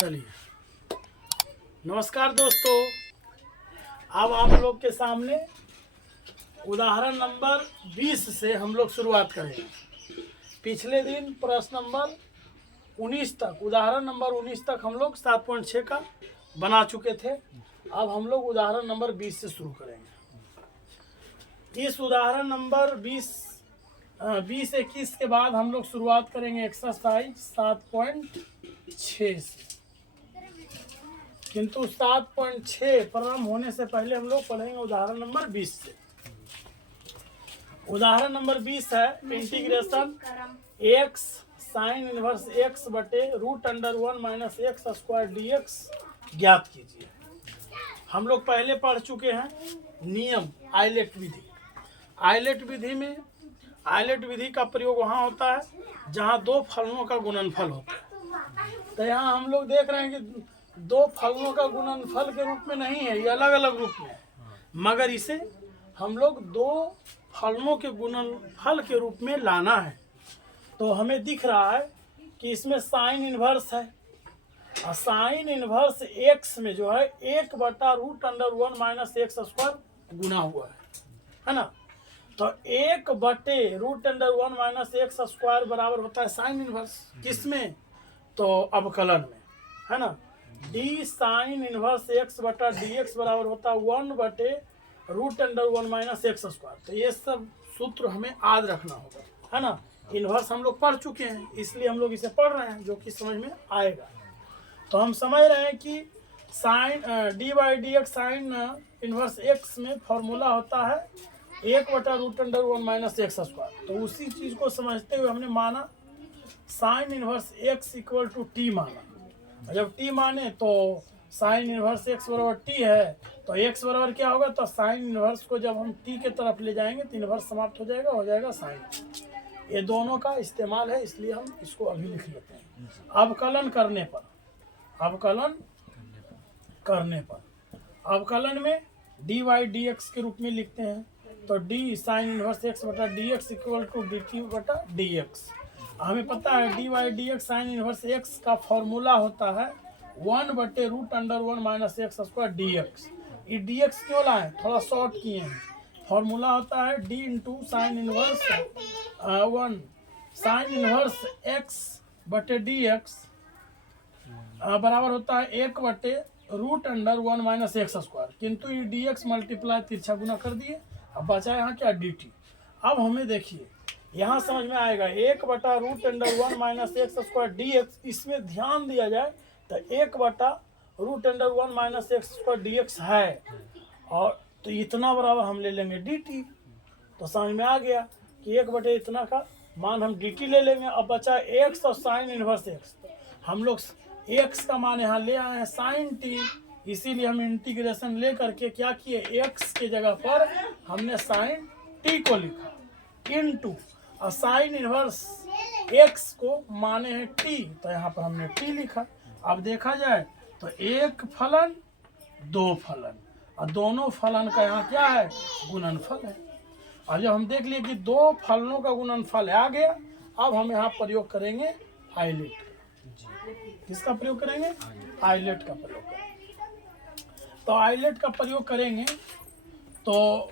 चलिए, नमस्कार दोस्तों। अब आप लोग के सामने उदाहरण नंबर 20 से हम लोग शुरुआत करेंगे। पिछले दिन प्रश्न नंबर 19 तक, उदाहरण नंबर 19 तक हम लोग 7.6 का बना चुके थे। अब हम लोग उदाहरण नंबर 20 से शुरू करेंगे। इस उदाहरण नंबर 20-21 के बाद हम लोग शुरुआत करेंगे एक्सरसाइज 7.6 से। किंतु 7.6 प्रारंभ होने से पहले हम लोग पढ़ेंगे उदाहरण नंबर 20 से। उदाहरण नंबर 20 है integration x sine inverse x बटे √1 माइनस एक्स स्क्वायर dx ज्ञात कीजिए। हम लोग पहले पढ़ चुके हैं नियम आइलेट विधि। आइलेट विधि का प्रयोग वहाँ होता है जहाँ दो फलनों का गुणनफल होता है। तो यहाँ हम लोग देख रहे हैं कि दो फलनों का गुणनफल के रूप में नहीं है, ये अलग अलग रूप में है, मगर इसे हम लोग दो फलनों के गुणनफल के रूप में लाना है। तो हमें दिख रहा है कि इसमें साइन इनवर्स है और साइन इनवर्स एक्स में जो है 1/√1 माइनस एक्स स्क्वायर गुना हुआ है ना। तो 1/√1 माइनस एक्स स्क्वायर बराबर होता है साइन इनवर्स किसमें, तो अवकलन में, है ना। डी साइन इनवर्स एक्स बटा डी एक्स बराबर होता है 1/√1 माइनस एक्स स्क्वायर। तो ये सब सूत्र हमें याद रखना होगा, है ना। इनवर्स हम लोग पढ़ चुके हैं, इसलिए हम लोग इसे पढ़ रहे हैं, जो कि समझ में आएगा। तो हम समझ रहे हैं कि sine dy/dx sine inverse x में फॉर्मूला होता है 1/√1 माइनस एक्स स्क्वायर। तो उसी चीज़ को समझते हुए हमने माना sine inverse x equal to t माना। जब टी माने तो साइन इनवर्स एक्स बराबर टी है, तो एक्स बराबर क्या होगा, तो साइन इनवर्स को जब हम टी के तरफ ले जाएंगे तो इनवर्स समाप्त हो जाएगा साइन। ये दोनों का इस्तेमाल है, इसलिए हम इसको अभी लिख लेते हैं। अवकलन करने में dy/dx के रूप में लिखते हैं। तो डी साइन इनवर्स एक्स बटा d x equal to d t बटा डी एक्स। हमें पता है dy/dx साइन इनवर्स एक्स का फॉर्मूला होता है 1/√1 माइनस एक्स स्क्वायर dx। ये dx क्यों लाए, थोड़ा शॉर्ट किए हैं। फॉर्मूला होता है d into sine inverse 1 sine inverse x बटे dx बराबर होता है 1/√1 माइनस एक्स स्क्वायर। किंतु ये dx मल्टीप्लाई तिरछा गुना कर दिए, अब बचा यहाँ क्या dt। अब हमें देखिए यहाँ समझ में आएगा 1/√1 माइनस एक्स स्क्वायर dx, इसमें ध्यान दिया जाए तो 1/√1 माइनस एक्स स्क्वायर dx है, और तो इतना बराबर हम ले लेंगे dt। तो समझ में आ गया कि 1/, इतना का मान हम dt ले लेंगे। अब बचा x और साइन इनवर्स x। हम लोग x का मान यहाँ ले आए हैं साइन t, इसीलिए हम इंटीग्रेशन ले करके क्या किए, x के जगह पर हमने साइन t को लिखा इनटू और साइन इनवर्स x को माने हैं t, तो यहाँ पर हमने t लिखा। अब देखा जाए तो एक फलन दो फलन और दोनों फलन का यहाँ क्या है, गुणनफल है। और जब हम देख लिए कि दो फलनों का गुणनफल आ गया, अब हम यहाँ प्रयोग करेंगे आइलेट। किसका प्रयोग करेंगे, आइलेट का प्रयोग करेंगे। तो आइलेट का प्रयोग करेंगे तो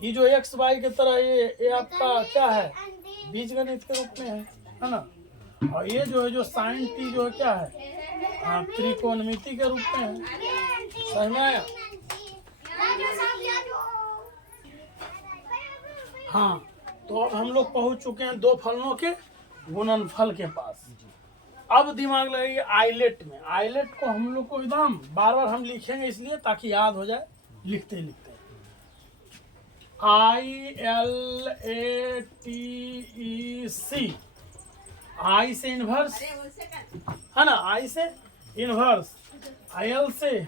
ये जो एक्स वाई की तरह ये आपका क्या है, बीजगणित के रूप में है ना। और ये जो है जो साइन टी जो है क्या है, त्रिकोणमिति के रूप में है। समझ में आया। हाँ, तो अब हम लोग पहुंच चुके हैं दो फलनों के गुणनफल के पास। अब दिमाग लगाइए आइलेट में। आइलेट को हम लोग को एकदम बार बार हम लिखेंगे इसलिए ताकि याद हो जाए, लिखते लिखते। ILATEC, आई से इनवर्स है ना, आई से इनवर्स, IL से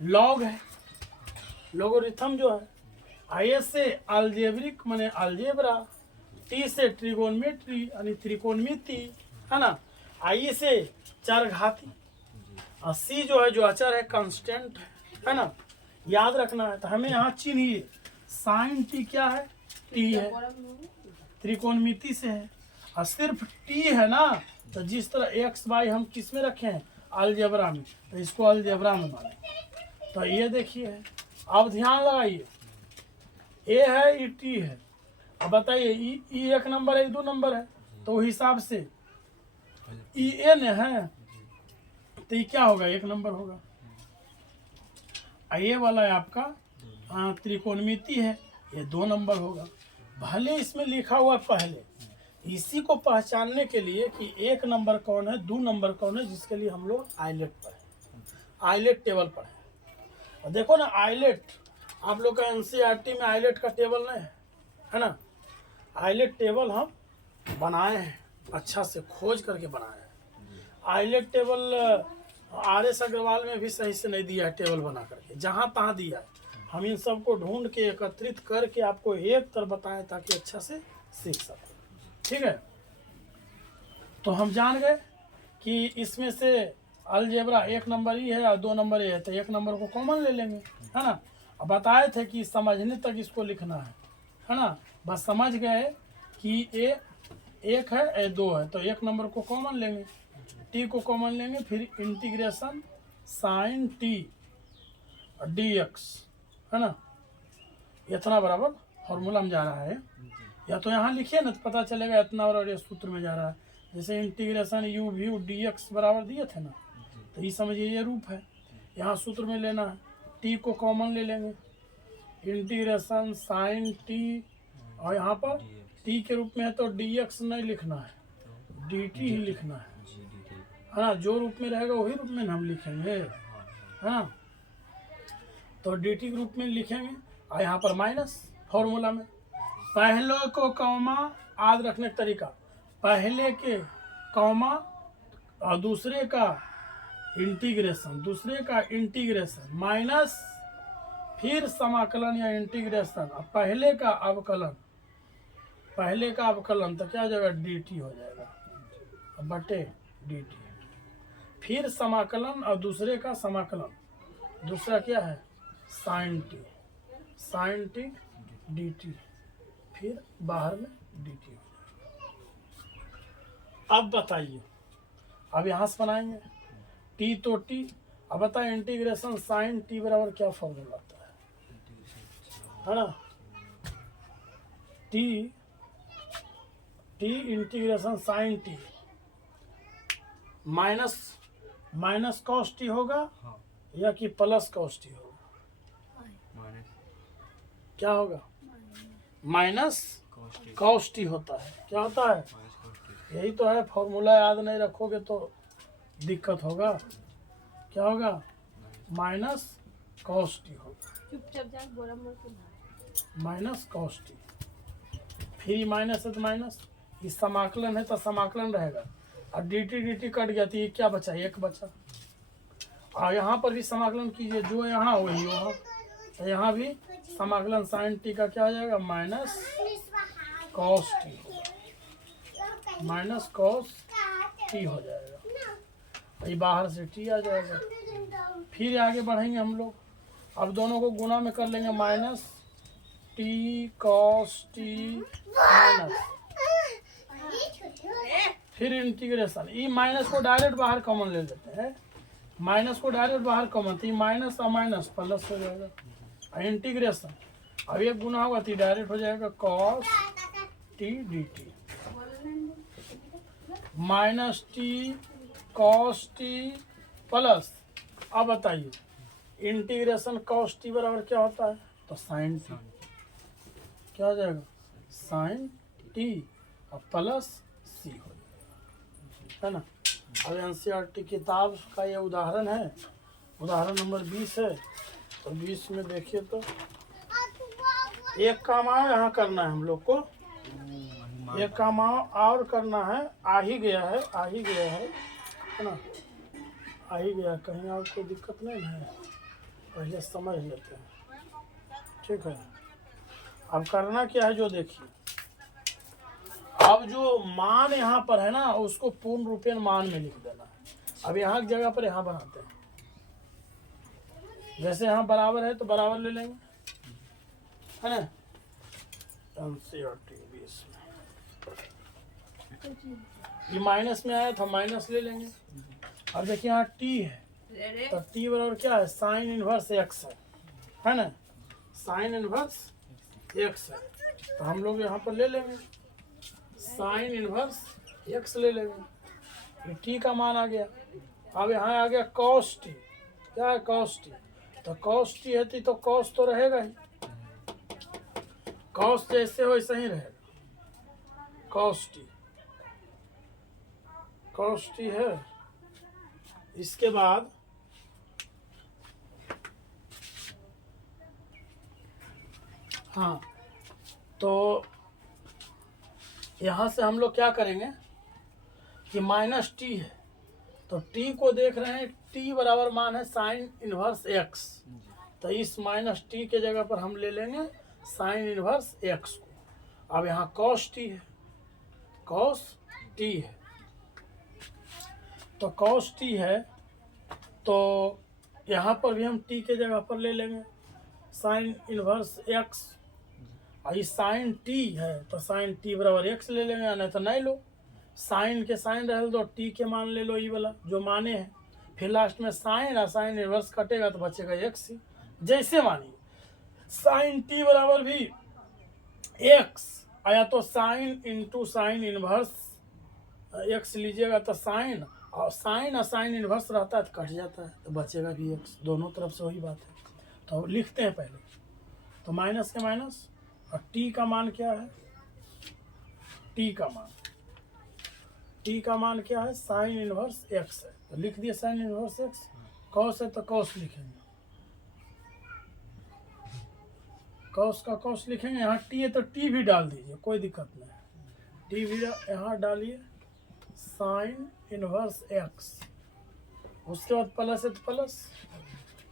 लॉग है, लोगरिथम जो है, IS से अलजेब्रिक माने अलजेब्रा, T से ट्रिगोनमेट्री यानी त्रिकोणमिति, है ना। I से चरघाती और C जो है जो अचर है, कांस्टेंट है ना, याद रखना है। तो हमें यहाँ चिन्हिए साइन टी क्या है, टी है, त्रिकोणमिति से है, और सिर्फ टी है ना। तो जिस तरह एक्स वाई हम किस में रखे हैं, अलजेब्रा में, तो इसको अलजेब्रा में माने। तो ये देखिए, अब ध्यान लगाइए, ए है, ई टी है। अब बताइए, ई एक नंबर है, ई दो नंबर है, तो हिसाब से ई एन है, तो ये क्या होगा, एक नंबर होगा। ये वाला है आपका त्रिकोणमिति है, ये 2 नंबर होगा। भले इसमें लिखा हुआ पहले, इसी को पहचानने के लिए कि 1 नंबर कौन है, 2 नंबर कौन है, जिसके लिए हम लोग आइलेट पढ़े, आइलेट टेबल पढ़े। और देखो ना, आइलेट आप लोग का एनसीईआरटी में आइलेट का टेबल नहीं है ना। आइलेट टेबल हम बनाए हैं, अच्छा से खोज करके बनाए हैं। आइलेट टेबल RS अग्रवाल में भी सही से नहीं दिया है टेबल बना करके, जहाँ तहाँ दिया है। हम इन सबको ढूंढ के एकत्रित करके आपको एक तरह बताएं ताकि अच्छा से सीख सकें, ठीक है। तो हम जान गए कि इसमें से अलजेब्रा 1 नंबर ही है और 2 नंबर ही है, तो 1 नंबर को कॉमन ले लेंगे, है ना। अब बताए थे कि समझने तक इसको लिखना है ना। बस समझ गए कि ए 1 है, ए 2 है, तो 1 नंबर को कॉमन लेंगे, टी को कॉमन लेंगे, फिर integration sine t d x, है ना। इतना बराबर फॉर्मूला में जा रहा है, या तो यहाँ लिखिए ना तो पता चलेगा इतना बराबर ये सूत्र में जा रहा है। जैसे integration u v d x बराबर दिए थे ना, तो ये समझिए ये रूप है, यहाँ सूत्र में लेना है। टी को कॉमन ले लेंगे, इंटीग्रेशन साइन टी, और यहाँ पर टी के रूप में है तो डी एक्स नहीं लिखना है, डी टी ही लिखना है ना। जो रूप में रहेगा वही रूप में हम लिखेंगे, है ना। तो डी टी के रूप में लिखेंगे, और यहाँ पर माइनस फॉर्मूला में पहले को कॉमा, याद रखने का तरीका, पहले के कॉमा और दूसरे का इंटीग्रेशन, दूसरे का इंटीग्रेशन माइनस फिर समाकलन या इंटीग्रेशन, और पहले का अवकलन, पहले का अवकलन तो क्या हो जाएगा, डी टी हो जाएगा बटे डी टी, फिर समाकलन और दूसरे का समाकलन, दूसरा क्या है sine t, sine t d t, फिर बाहर में डी टी। अब बताइए, अब यहाँ से बनाएंगे टी तो टी। अब बताइए इंटीग्रेशन साइन टी बराबर क्या फॉर्मूला आता है ना। T t integration sine t minus minus cos t होगा या कि प्लस कॉस टी होगा, क्या होगा, माइनस कॉस टी होता है। क्या होता है, यही तो है फॉर्मूला, याद नहीं रखोगे तो दिक्कत होगा। क्या होगा, माइनस कॉस टी होगा, माइनस कॉस टी, फिर माइनस है तो माइनस, ये समाकलन है तो समाकलन रहेगा, और डी टी कट गया तो ये क्या बचा, 1 बचा। और यहाँ पर भी समाकलन कीजिए, जो यहाँ वही वहाँ, तो यहाँ भी समाकलन साइन टी का क्या हो जाएगा, minus cos T, minus cos T हो जाएगा, ये बाहर से टी आ जाएगा। फिर आगे बढ़ेंगे हम लोग, अब दोनों को गुना में कर लेंगे, minus T cos T minus, फिर इंटीग्रेशन, ये माइनस को डायरेक्ट बाहर कॉमन ले लेते हैं, माइनस को डायरेक्ट बाहर कॉमन, तो माइनस और माइनस प्लस हो जाएगा, इंटीग्रेशन अब ये गुना होगा तो डायरेक्ट हो जाएगा cos T d T, minus T cos T plus, अब बताइए इंटीग्रेशन कॉस टी बराबर क्या होता है, तो साइन टी, क्या हो जाएगा साइन टी और प्लस सी हो जाएगा, है ना। अब एनसीईआरटी किताब का ये उदाहरण है, उदाहरण नंबर 20 है। तो 20 में देखिए तो एक काम और यहाँ करना है हम लोग को, एक काम और करना है, आ ही गया है, आ ही गया है ना, आ ही गया, कहीं और कोई दिक्कत नहीं है, पहले समझ लेते हैं, ठीक है। अब करना क्या है, जो देखिए, अब जो मान यहाँ पर है ना उसको पूर्ण रूपेण मान में लिख देना है। अब यहाँ की जगह पर यहाँ बनाते हैं, जैसे यहाँ बराबर है तो बराबर ले लेंगे, है ना। एनसीईआरटी 20 में ये माइनस में आया था, माइनस ले लेंगे, अब देखिए यहाँ टी है, तो टी बराबर क्या है, साइन इनवर्स एक्स है ना, साइन इनवर्स एक्स है। तो हम लोग यहाँ पर ले लेंगे साइन इनवर्स एक्स ले लेंगे, ये टी का मान आ गया। अब यहाँ आ गया कॉस टी, क्या है कॉस टी, तो कॉस टी है तो कॉस तो रहेगा ही, कॉस जैसे हो वैसे ही रहेगा, कॉस टी है। इसके बाद हाँ, तो यहाँ से हम लोग क्या करेंगे कि माइनस टी है, तो टी को देख रहे हैं, टी बराबर मान है साइन इनवर्स एक्स, तो इस माइनस टी के जगह पर हम ले लेंगे साइन इनवर्स एक्स को। अब यहाँ कॉस टी है, कॉस टी है, तो कॉस टी है, तो यहाँ पर भी हम टी के जगह पर ले लेंगे साइन इनवर्स एक्स, और ये साइन टी है तो साइन टी बराबर एक्स ले लेंगे, नहीं तो नहीं लो, साइन के साइन रह दो, टी के मान ले लो, ये वाला जो माने हैं, फिर लास्ट में साइन और साइन इनवर्स कटेगा तो बचेगा एक्स ही। जैसे मानिए साइन टी बराबर भी एक्स आया तो sine into sine inverse x लीजिएगा तो साइन और साइन इनवर्स रहता है तो कट जाता है तो बचेगा भी एक्स, दोनों तरफ से वही बात है। तो लिखते हैं पहले, तो माइनस के माइनस, और टी का मान क्या है, टी का मान क्या है, साइन इनवर्स एक्स है, तो लिख दिए साइन इनवर्स एक्स। कॉस है तो कॉस लिखेंगे, कॉस का कॉस लिखेंगे, यहाँ टी है तो टी भी डाल दीजिए, कोई दिक्कत नहीं है, टी भी यहाँ डालिए साइन इनवर्स एक्स। उसके बाद प्लस है तो प्लस,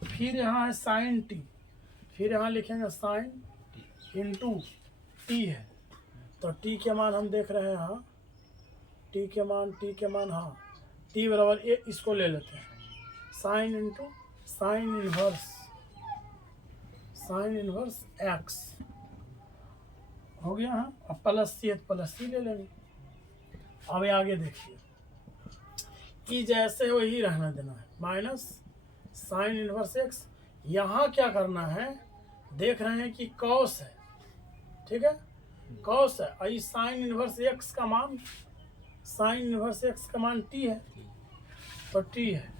फिर यहाँ है साइन टी, फिर यहाँ लिखेंगे साइन इंटू टी है, तो टी के मान हम देख रहे हैं यहाँ, टी के मान हाँ, टी बराबर ए, इसको ले लेते हैं sine into sine inverse x हो गया। हाँ, अब प्लस सी है तो प्लस सी ले लेंगे। अब आगे देखिए कि जैसे वही रहना देना है, माइनस साइन इनवर्स एक्स, यहाँ क्या करना है, देख रहे हैं कि कॉस है, ठीक है, कॉस है, और साइन इनवर्स एक्स का मान, साइन इनवर्स एक्स का मान टी है, तो टी है,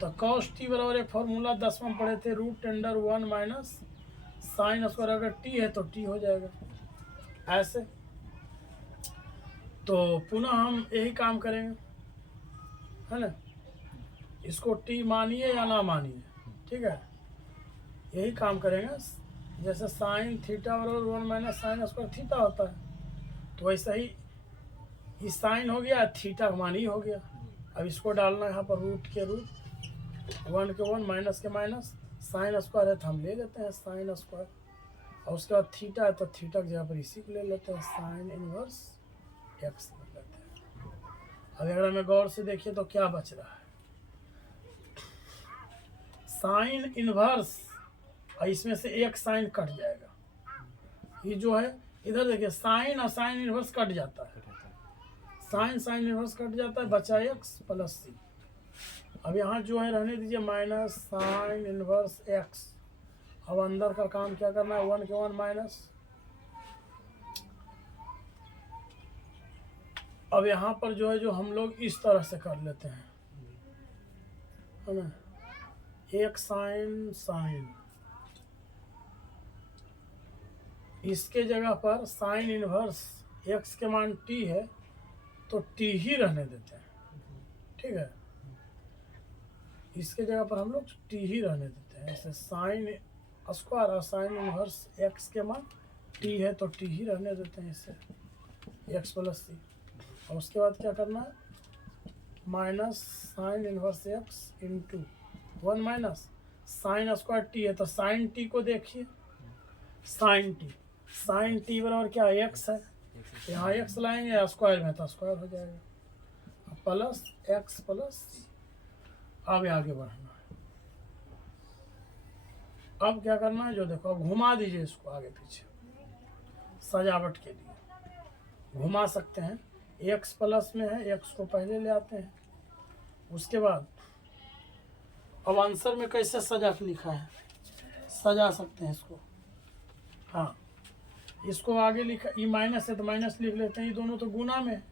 तो कॉस टी बराबर एक फॉर्मूला 10वां में पढ़े थे, √1 माइनस साइन स्क्वायर, अगर टी है तो टी हो जाएगा ऐसे। तो पुनः हम यही काम करेंगे, है ना, इसको टी मानिए या ना मानिए, ठीक है, यही काम करेंगे। जैसे साइन थीटा बराबर 1 माइनस साइन स्क्वायर थीटा होता है, तो वैसे ही ये साइन हो गया, थीटा मान ही हो गया। अब इसको डालना है यहाँ पर, √1 के 1 माइनस के माइनस, साइन स्क्वायर है तो हम ले लेते हैं साइन स्क्वायर, और उसके बाद थीटा है तो थीटा की जगह पर इसी को ले लेते हैं साइन इनवर्स एक्स ले लेते हैं। अब अगर हमें गौर से देखिए तो क्या बच रहा है, साइन इनवर्स, और इसमें से एक साइन कट जाएगा, ये जो है इधर देखिए साइन और साइन इनवर्स कट जाता है, साइन इनवर्स कट जाता है, बचा एक्स प्लस सी। अब यहाँ जो है रहने दीजिए माइनस साइन इनवर्स एक्स, अब अंदर का काम क्या करना है, 1 के 1 माइनस, अब यहाँ पर जो है जो हम लोग इस तरह से कर लेते हैं, है ना, एक साइन, इसके जगह पर साइन इनवर्स एक्स के मान टी है तो टी ही रहने देते हैं, ठीक है, इसके जगह पर हम लोग टी ही रहने देते हैं, ऐसे साइन स्क्वायर और साइन इनवर्स एक्स के मान टी है तो टी ही रहने देते हैं, इससे एक्स प्लस सी। और उसके बाद क्या करना है, minus sign inverse x into 1 minus sine square T है तो साइन टी को देखिए, साइन टी बराबर क्या है, एक्स है, यहाँ एक्स लाएंगे स्क्वायर में तो स्क्वायर हो जाएगा, प्लस एक्स प्लस सी। अब आगे बढ़ना है, अब क्या करना है, जो देखो अब घुमा दीजिए इसको आगे पीछे, सजावट के लिए घुमा सकते हैं, एक्स प्लस में है, एक्स को पहले ले आते हैं, उसके बाद अब आंसर में कैसे सजा के लिखा है, सजा सकते हैं इसको। हाँ, इसको आगे लिखा, ई माइनस है तो माइनस लिख लेते हैं, ये दोनों तो गुना में।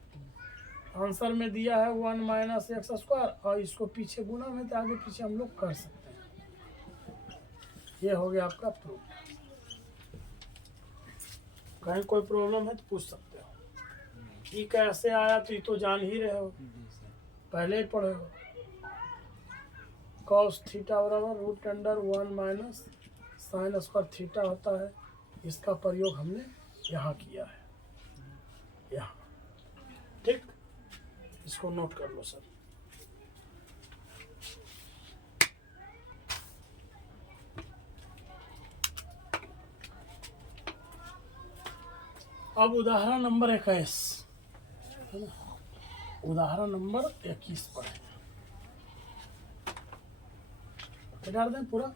आंसर में दिया है 1 माइनस एक्स स्क्वायर, और इसको पीछे गुना में, तो आगे पीछे हम लोग कर सकते हैं। ये हो गया आपका प्रूफ। कहीं कोई प्रॉब्लम है तो पूछ सकते हो। ये कैसे आया तो ये तो जान ही रहे हो, पहले ही पढ़े हो। कॉस थीटा बराबर root under 1 minus sine square theta होता है। इसका प्रयोग हमने यहाँ किया है, यहाँ। ठीक, इसको नोट कर लो सर। अब उदाहरण नंबर 21 है ना, उदाहरण नंबर 21 पढ़ेंगे। कर दें पूरा।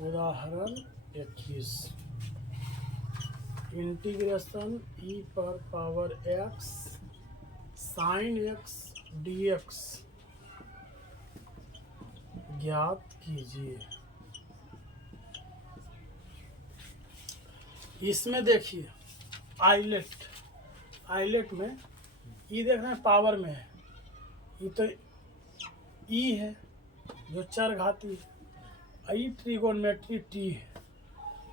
उदाहरण 21, इंटीग्रेशन ई पर power x sine x d x ज्ञात कीजिए। इसमें देखिए आइलेट में ई देख रहे हैं पावर में है, ये तो ई है जो चरघाती है, ई ट्रिगोनमेट्री टी है,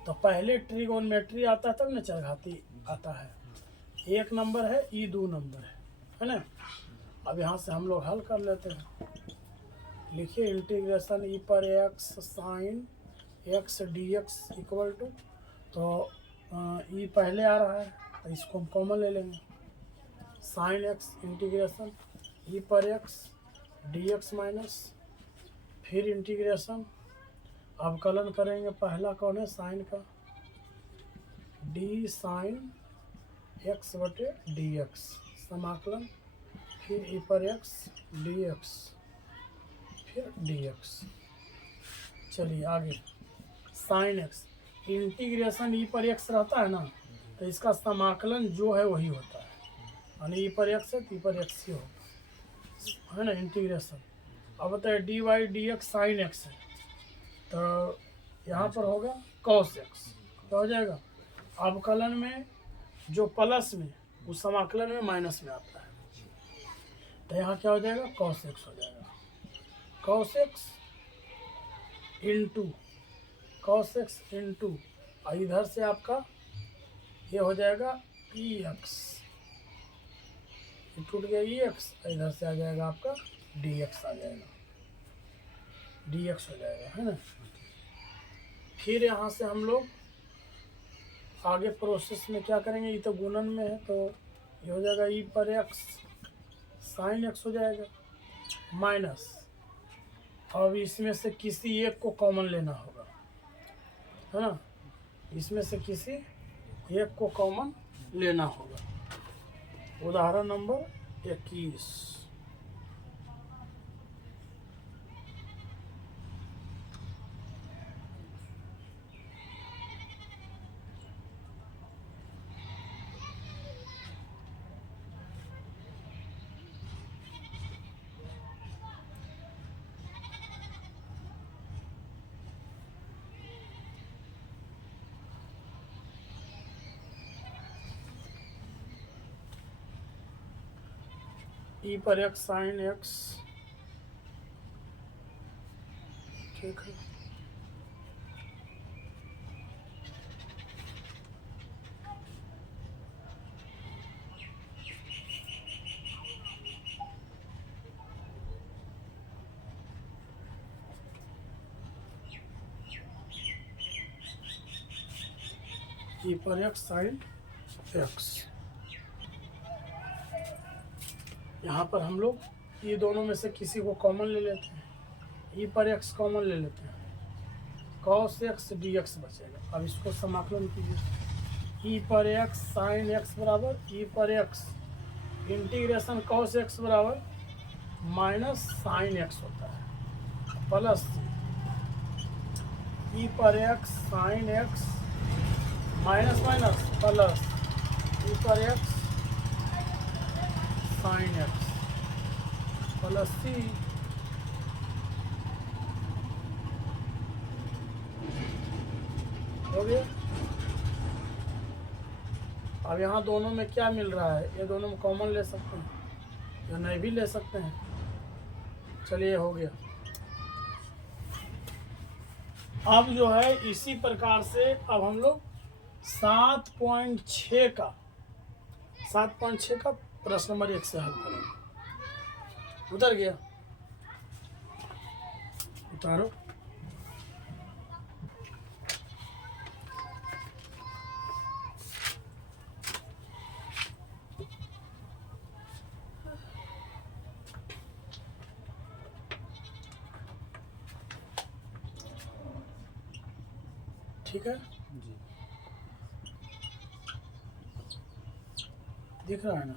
तो पहले ट्रिगोनमेट्री आता है तब ना चरघाती आता है। एक नंबर है, ई 2 नंबर है ना। अब यहाँ से हम लोग हल कर लेते हैं। लिखिए इंटीग्रेशन ई पर x sine x d x equal to, तो ई पहले आ रहा है तो इसको हम कॉमन ले लेंगे। साइन एक्स इंटीग्रेशन ई पर एक्स डी एक्स माइनस, फिर इंटीग्रेशन अवकलन करेंगे। पहला कौन है, साइन का, डी साइन एक्स बटे डी एक्स समाकलन, फिर ई पर एक्स डी एक्स, फिर डी एक्स। चलिए आगे, साइन एक्स इंटीग्रेशन ई पर एक्स रहता है ना, तो इसका समाकलन जो है वही होता है, यानी ई पर एक्स है तो ई पर एक्स ही होगा, है ना इंटीग्रेशन। अब बताए d y d x sine x है, तो यहाँ पर होगा कॉस एक्स, क्या हो जाएगा, अवकलन में जो प्लस में उस समाकलन में माइनस में आता है, तो यहाँ क्या हो जाएगा, कॉस एक्स हो जाएगा। कॉस एक्स इंटू और इधर से आपका ये हो जाएगा ई एक्स, टूट गया ई एक्स, इधर से आ जाएगा आपका डी एक्स आ जाएगा, डी एक्स हो जाएगा, है ना। फिर यहाँ से हम लोग आगे प्रोसेस में क्या करेंगे, ये तो गुणन में है तो ये हो जाएगा ई पर एक्स साइन एक्स हो जाएगा माइनस, अब इसमें से किसी एक को कॉमन लेना होगा, है ना, इसमें से किसी एक को कॉमन लेना होगा। उदाहरण नंबर 21, ई पर एक्स साइन एक्स, ठीक है, ई पर एक्स साइन एक्स। यहाँ पर हम लोग ये दोनों में से किसी को कॉमन ले लेते हैं, ई पर एक्स कॉमन ले लेते हैं, कॉस एक्स डी एक्स बचेगा। अब इसको समाकलन कीजिए, ई पर एक्स साइन एक्स बराबर ई पर एक्स इंटीग्रेशन कॉस एक्स बराबर माइनस साइन एक्स होता है प्लस ई पर x sine x minus minus plus e पर x sine x plus c हो गया। अब यहाँ दोनों में क्या मिल रहा है, ये दोनों में कॉमन ले सकते हैं या नहीं भी ले सकते हैं। चलिए हो गया। अब जो है इसी प्रकार से अब हम लोग 7.6 का प्रश्न नंबर 1 से हल करेंगे। उतर गया, उतारो। ठीक है जी। दिख रहा है ना।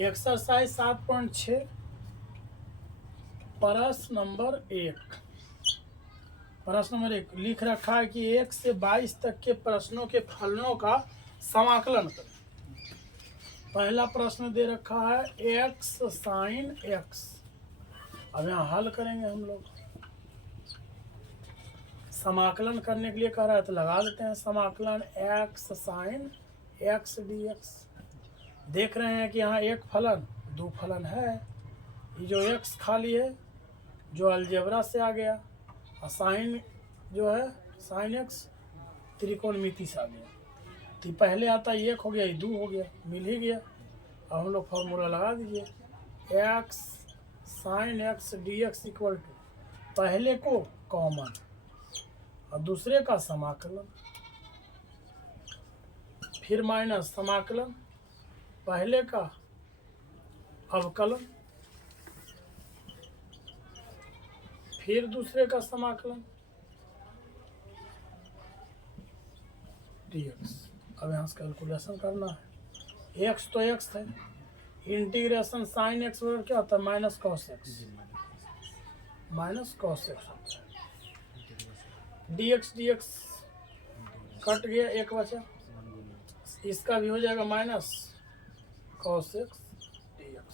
एक्सरसाइज 7.6 प्रश्न नंबर 1। प्रश्न नंबर 1 लिख रखा है कि 1 से 22 तक के प्रश्नों के फलनों का समाकलन करें। पहला प्रश्न दे रखा है एक्स साइन एक्स। अब यहाँ हल करेंगे हम लोग। समाकलन करने के लिए कह रहा है तो लगा लेते हैं समाकलन x sine x d x. देख रहे हैं कि यहाँ एक फलन दो फलन है। ये जो एक्स खाली है जो अलजेब्रा से आ गया और साइन जो है साइन एक्स त्रिकोणमिति से आ गया। तो पहले आता है 1 हो गया, ये 2 हो गया, मिल ही गया। अब हम लोग फॉर्मूला लगा दीजिए x sine x d x equal to पहले को कॉमन और दूसरे का समाकलन, फिर माइनस समाकलन पहले का अवकलन, फिर दूसरे का समाकलन dx। अब यहाँ से कैलकुलेशन करना है। एक्स तो एक्स है, इंटीग्रेशन साइन एक्स बराबर क्या होता है minus cos x, minus cos x होता है। dx dx कट गया, एक बचा, इसका भी हो जाएगा माइनस कॉस एक्स dx।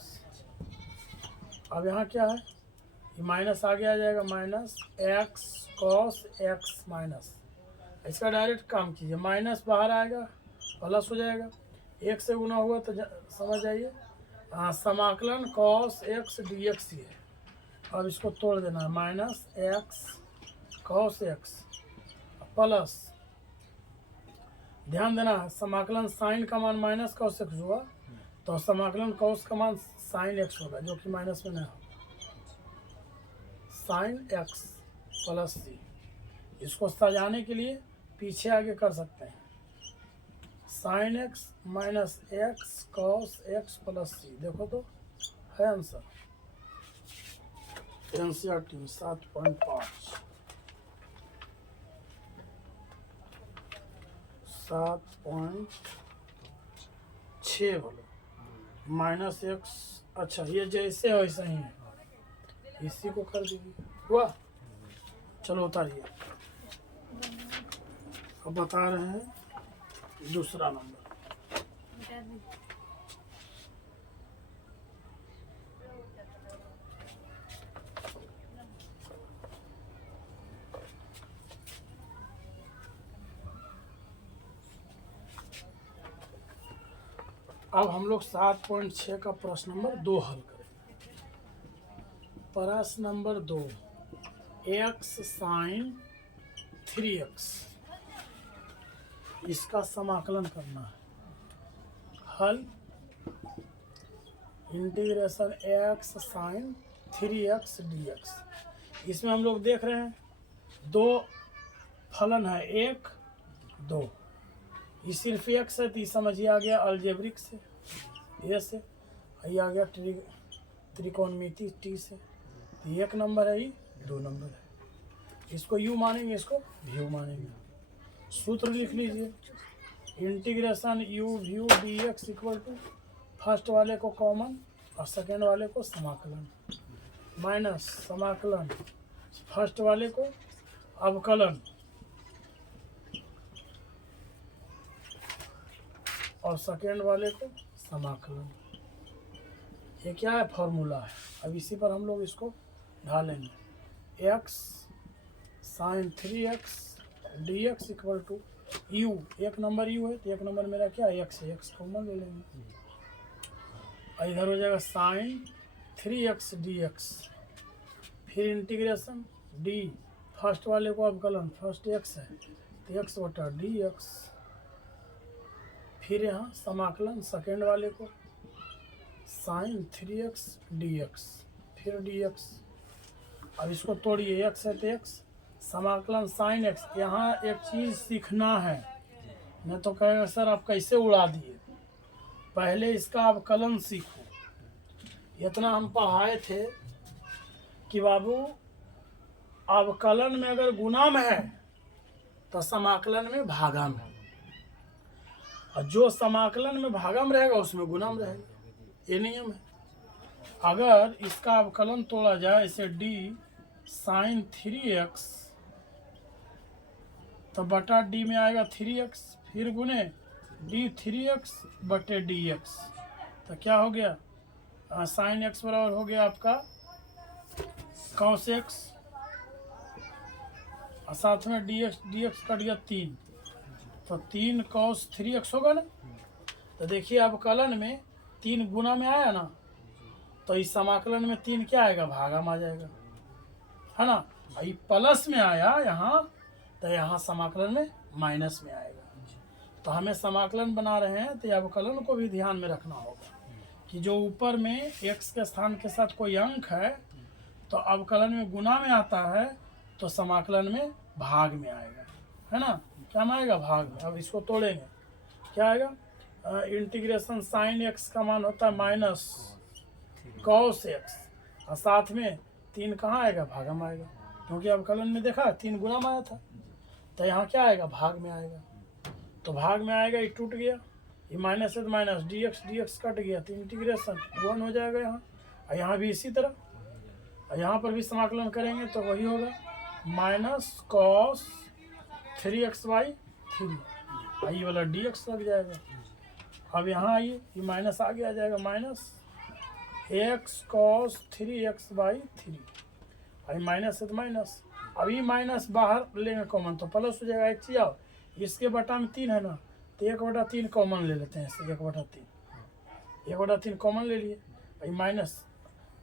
अब यहाँ क्या है, ये माइनस आगे आ जाएगा, minus x cos x minus. इसका डायरेक्ट काम कीजिए, माइनस बाहर आएगा प्लस हो जाएगा, एक से गुना हुआ तो समझ जाइए। समाकलन कॉस एक्स डी एक्स ही है। अब इसको तोड़ देना है, minus x cos x plus, ध्यान देना है समाकलन साइन का मान माइनस कॉस एक्स हुआ तो समाकलन कॉस का मान साइन एक्स होगा जो कि माइनस में नहीं होगा, साइन एक्स प्लस सी। इसको सजाने के लिए पीछे आगे कर सकते हैं, sine x minus x cos x plus c. देखो तो है आंसर एनसीईआरटी 7.5 7.6 बोलो माइनस एक्स। अच्छा ये जैसे है वैसा ही है, इसी को कर दीजिए। हुआ, चलो उतारिए। अब बता रहे हैं दूसरा नंबर। अब हम लोग 7.6 का प्रश्न नंबर 2 हल करेंगे। प्रश्न नंबर 2 एक्स साइन 3x, इसका समाकलन करना है। हल integration x sine 3x dx। इसमें हम लोग देख रहे हैं दो फलन है, 1 2। ये सिर्फ एक्स है तो ये समझिए आ गया अलजेब्रिक से, ये से ये आ गया त्रिकोणमिति टी से। तो 1 नंबर है, ये 2 नंबर है। इसको यू मानेंगे, इसको व्यू मानेंगे। सूत्र लिख लीजिए integration u v d x equal to first वाले को कॉमन और सेकेंड वाले को समाकलन माइनस समाकलन फर्स्ट वाले को अवकलन और सेकेंड वाले को समाकलन। ये क्या है? फॉर्मूला है। अब इसी पर हम लोग इसको ढालेंगे। X sine 3x d x equal to u, एक नंबर यू है तो एक नंबर मेरा क्या है? एक्स है, एक्स कॉमन ले लेंगे और इधर हो जाएगा साइन 3x डी एक्स, फिर इंटीग्रेशन डी फर्स्ट वाले को अवकलन, फर्स्ट एक्स है तो एक्स बटा डी एक्स, फिर यहाँ समाकलन सेकेंड वाले को साइन 3x डी एक्स, फिर डी एक्स। अब इसको तोड़िए, एक्स है तो एक्स, समाकलन साइन एक्स। यहाँ एक चीज़ सीखना है, मैं तो कहेगा सर आप कैसे उड़ा दिए, पहले इसका अवकलन सीखो। इतना हम पढ़ाए थे कि बाबू अवकलन में अगर गुणा में है तो समाकलन में भागा में, और जो समाकलन में भागा में रहेगा उसमें गुणा में रहेगा, ये नियम है। अगर इसका अवकलन तोड़ा जाए इसे डी साइन 3x तो बटा डी में आएगा 3x, फिर गुने डी 3x बटे डी एक्स, तो क्या हो गया? साइन एक्स बराबर हो गया आपका कॉस एक्स और साथ में डी एक्स कट गया 3, तो 3 कॉस 3x होगा ना। तो देखिए अवकलन में 3 गुना में आया ना, तो इस समाकलन में 3 क्या आएगा? भागा में आ जाएगा, है ना। ये प्लस में आया यहाँ, तो यहाँ समाकलन में माइनस में आएगा। तो हमें समाकलन बना रहे हैं तो अवकलन को भी ध्यान में रखना होगा कि जो ऊपर में x के स्थान के साथ कोई अंक है तो अवकलन में गुना में आता है तो समाकलन में भाग में आएगा, है ना। क्या में आएगा? भाग में। अब इसको तोड़ेंगे, क्या आएगा? इंटीग्रेशन साइन एक्स का मान होता है माइनस कॉस एक्स और साथ में 3 कहाँ आएगा? भागा में आएगा, क्योंकि अवकलन में देखा 3 गुना में आया था, तो यहाँ क्या आएगा? भाग में आएगा। तो भाग में आएगा, ये टूट गया, ये माइनस है तो माइनस डी एक्स कट गया, तो इंटीग्रेशन 1 हो जाएगा यहाँ, और यहाँ भी इसी तरह, और यहाँ पर भी समाकलन करेंगे तो वही होगा माइनस कॉस 3x/3, ये वाला डी एक्स लग जाएगा। अब यहाँ आइए, ये माइनस आगे आ जाएगा, माइनस एक्स कॉस 3x/3, अभी माइनस है तो माइनस, अभी माइनस बाहर लेंगे कॉमन तो प्लस हो जाएगा। एक चीज़ आओ, इसके बटा में 3 है ना, तो 1/3 कॉमन ले लेते हैं, इससे 1/3 कॉमन ले लिए, अभी माइनस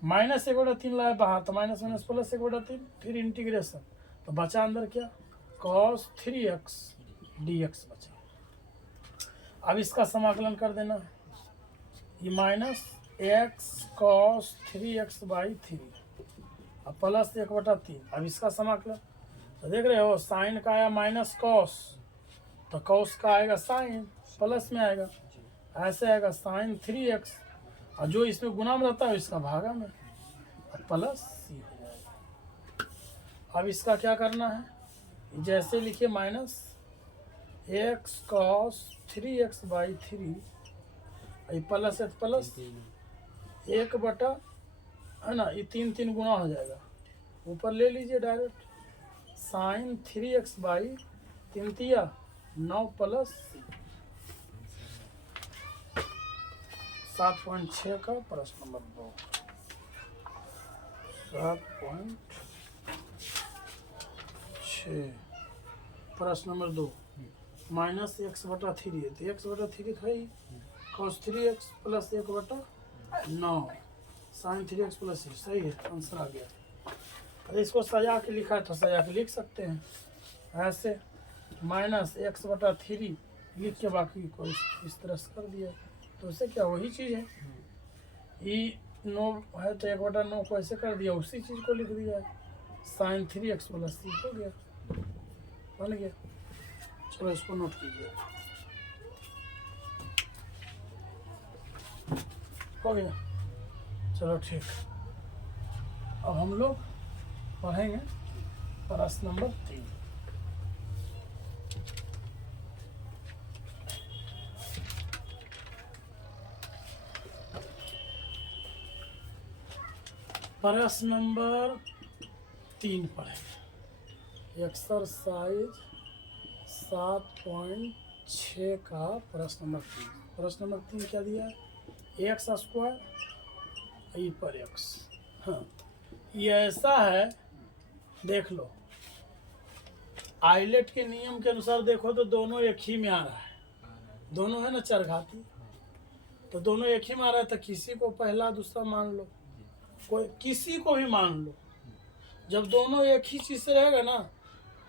1/3 लाए बाहर तो माइनस माइनस प्लस 1/3, फिर इंटीग्रेशन, तो बचा अंदर क्या? कॉस 3x डी एक्स बचा। अब इसका समाकलन कर देना है, ये माइनस एक्स कॉस 3x/3 अब प्लस 1/3। अब इसका समाकलन तो देख रहे हो, साइन का आया माइनस कॉस, तो कॉस का आएगा साइन, प्लस में आएगा, ऐसे आएगा साइन 3x, और जो इसमें गुना में रहता है इसका भागा में, प्लस सी हो जाएगा। अब इसका क्या करना है? जैसे लिखिए माइनस एक्स कॉस 3x/3, ये प्लस है तो प्लस 1 है ना, ये 3 गुना हो जाएगा, ऊपर ले लीजिए डायरेक्ट, साइन 3x/3 9 प्लस 7.6 का प्रश्न नंबर 2, 7.6 प्रश्न नंबर 2, माइनस x/3 है तो x/3 है ही, cos 3x plus 1/9 sine 3x plus, सही है, आंसर आ गया। अरे इसको सजा के लिखा है तो सजा के लिख सकते हैं, ऐसे माइनस x/3 लिख के बाकी को इस तरह से कर दिया, तो उससे क्या वही चीज़ है, ई 9 है तो 1/9 को ऐसे कर दिया, उसी चीज़ को लिख दिया है, साइन 3x प्लस हो गया, बन गया। चलो इसको नोट कीजिए, हो गया। चलो ठीक, अब हम लोग पढ़ेंगे प्रश्न नंबर 3। प्रश्न नंबर 3 पर है, एक्सरसाइज 7.6 का प्रश्न नंबर 3। प्रश्न नंबर 3 क्या दिया है? एक्स स्क्वायर ई पर एक्स। हाँ, ये ऐसा है, देख लो आइलेट के नियम के अनुसार देखो तो दोनों एक ही में आ रहा है, दोनों है ना चरघाती, तो दोनों एक ही में आ रहा है, तो किसी को पहला दूसरा मान लो, कोई किसी को भी मान लो। जब दोनों एक ही चीज़ से रहेगा ना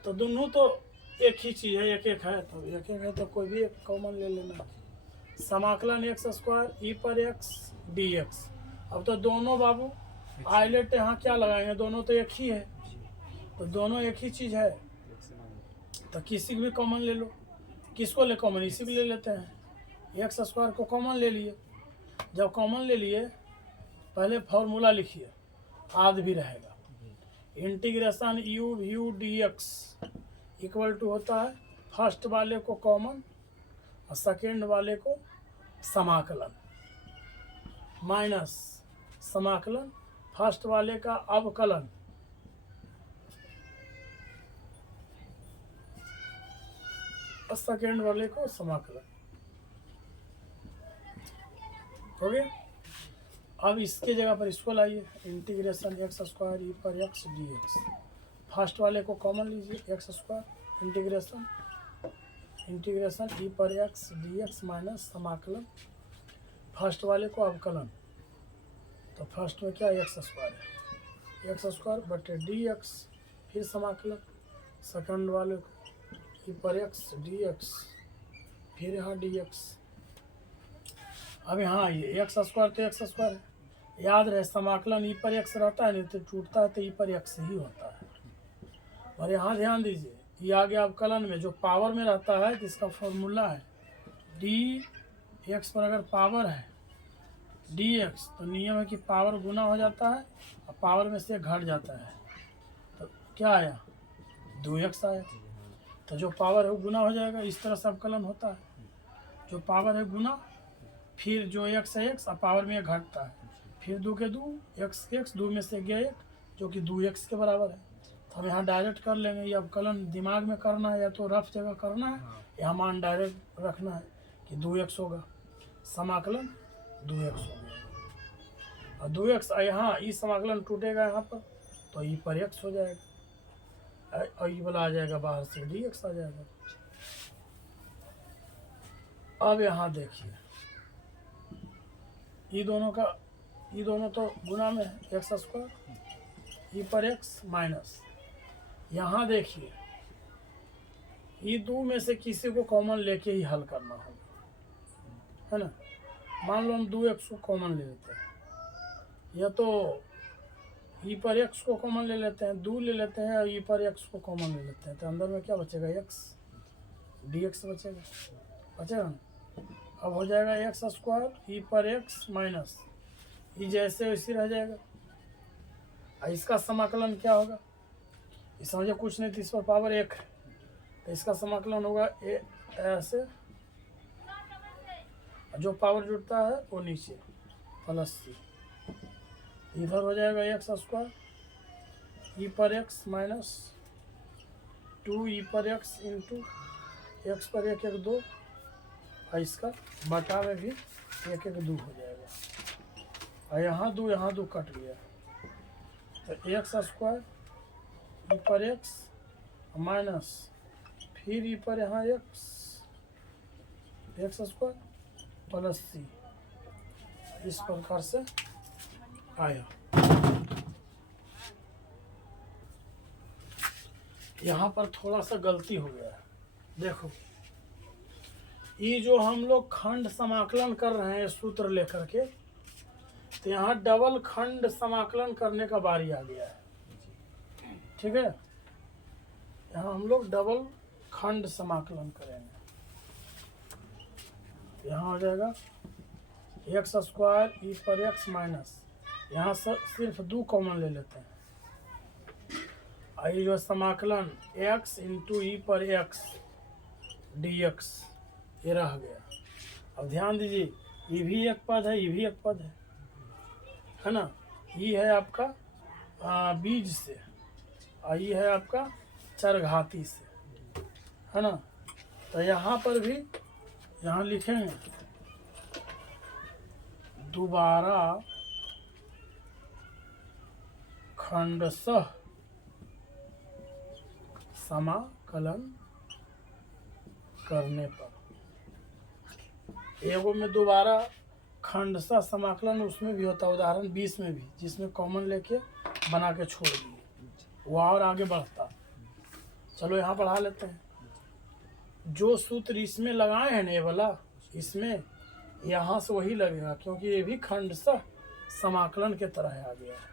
तो दोनों तो एक ही चीज़ है, एक एक है, तो एक एक है तो कोई भी एक कॉमन ले लेना। समाकलन एक्स स्क्वायर ई पर एक्स डी एक्स। अब तो दोनों बाबू आइलेट यहाँ क्या लगाएंगे, दोनों तो एक ही है, तो दोनों एक ही चीज़ है, तो किसी भी कॉमन ले लो। किसको ले कॉमन? इसी को ले लेते हैं। एक्स स्क्वायर को कॉमन ले लिए, जब कॉमन ले लिए पहले फॉर्मूला लिखिए, आद भी रहेगा। Integration u v d x equal to होता है फर्स्ट वाले को कॉमन और सेकेंड वाले को समाकलन, माइनस समाकलन फर्स्ट वाले का अवकलन और सेकेंड वाले को समाकलन। हो गया। अब इसके जगह पर इसको लाइए, इंटीग्रेशन एक्स स्क्वायर ई पर एक्स डी एक्स। फर्स्ट वाले को कॉमन लीजिए, एक्स स्क्वायर इंटीग्रेशन ई पर एक्स डी एक्स माइनस समाकलन फर्स्ट वाले को अवकलन, तो फर्स्ट में क्या एक्स स्क्वायर है, एक्स स्क्वायर बटे डी एक्स, फिर समाकलन सेकंड वाले को ई पर एक्स डी एक्स, फिर यहाँ डी एक्स। अब यहाँ ये एक्स स्क्वायर तो एक्स स्क्वायर है, याद रहे समाकलन ई पर एक्स रहता है, नहीं तो टूटता है तो ई पर एक्स ही होता है। और यहाँ ध्यान दीजिए, ये आगे अवकलन में जो पावर में रहता है जिसका फॉर्मूला है डी एक्स पर अगर पावर है डी एक्स, तो नियम है कि पावर गुना हो जाता है और पावर में से घट जाता है, तो क्या आया 2x आया, तो जो पावर है वो गुना हो जाएगा। इस तरह से अवकलन होता है, जो पावर है गुना, फिर जो x है x और पावर में घटता है, फिर 2 के 2 x के x, 2 में से गया 1 जो कि 2x के बराबर है। तो हम यहाँ डायरेक्ट कर लेंगे, ये अवकलन दिमाग में करना है या तो रफ जगह करना है, या मान डायरेक्ट रखना है कि 2x होगा, समाकलन 2x हो गया, और 2x यहाँ ई समाकलन टूटेगा यहाँ पर तो ई पर x हो जाएगा, और ये वाला आ जाएगा बाहर से dx आ जाएगा। अब यहाँ देखिए ये दोनों तो गुना में है, एक्स स्क्वायर ई पर एक्स माइनस, यहाँ देखिए ये 2 में से किसी को कॉमन लेके ही हल करना होगा, है ना। मान लो हम 2x को कॉमन ले लेते हैं, या तो ई पर एक्स को कॉमन ले लेते हैं, 2 ले लेते हैं और ई पर एक्स को कॉमन ले लेते हैं, तो अंदर में क्या बचेगा x dx बचेगा ना। अब हो जाएगा एक्स स्क्वायर ई पर एक्स माइनस, ये जैसे वैसे रह जाएगा। और इसका समाकलन क्या होगा, इस समझे कुछ नहीं, तो इस पर पावर 1 है, तो इसका समाकलन होगा ऐसे, जो पावर जुड़ता है वो नीचे प्लस सी, इधर हो जाएगा एक्स स्क्वायर ई पर एक्स माइनस 2 ई पर एक्स इंटू एक्स पर 1 1 2, और इसका बटा में भी 1 1 2 हो जाएगा, और यहाँ 2 कट गया, तो एक्स स्क्वायर ई पर एक्स माइनस फिर ई पर यहाँ एक्स स्क्वायर प्लस सी, इस प्रकार से आया। यहाँ पर थोड़ा सा गलती हो गया है, देखो ये जो हम लोग खंड समाकलन कर रहे हैं सूत्र लेकर के, तो यहाँ डबल खंड समाकलन करने का बारी आ गया है, ठीक है। यहाँ हम लोग डबल खंड समाकलन करेंगे, यहाँ हो जाएगा एक्स स्क्वायर ई पर एक्स माइनस, यहाँ से सिर्फ 2 कॉमन ले लेते हैं, और ये जो समाकलन x इंटू ई पर एक्स डी एक्स ये रह गया। अब ध्यान दीजिए, ये भी एक पद है, ये भी एक पद है ना। ये है आपका बीज से, और ये है आपका चरघाती से, है ना। तो यहाँ पर भी यहाँ लिखेंगे दोबारा खंडशः समाकलन करने पर, एगो में दोबारा खंडशः समाकलन उसमें भी होता है, उदाहरण 20 में भी, जिसमें कॉमन लेके बना के छोड़ दिए, वो और आगे बढ़ता। चलो यहाँ पढ़ा लेते हैं। जो सूत्र इसमें लगाए हैं ना ये वाला, इसमें यहाँ से वही लगेगा, क्योंकि ये भी खंडशः समाकलन के तरह आ गया है।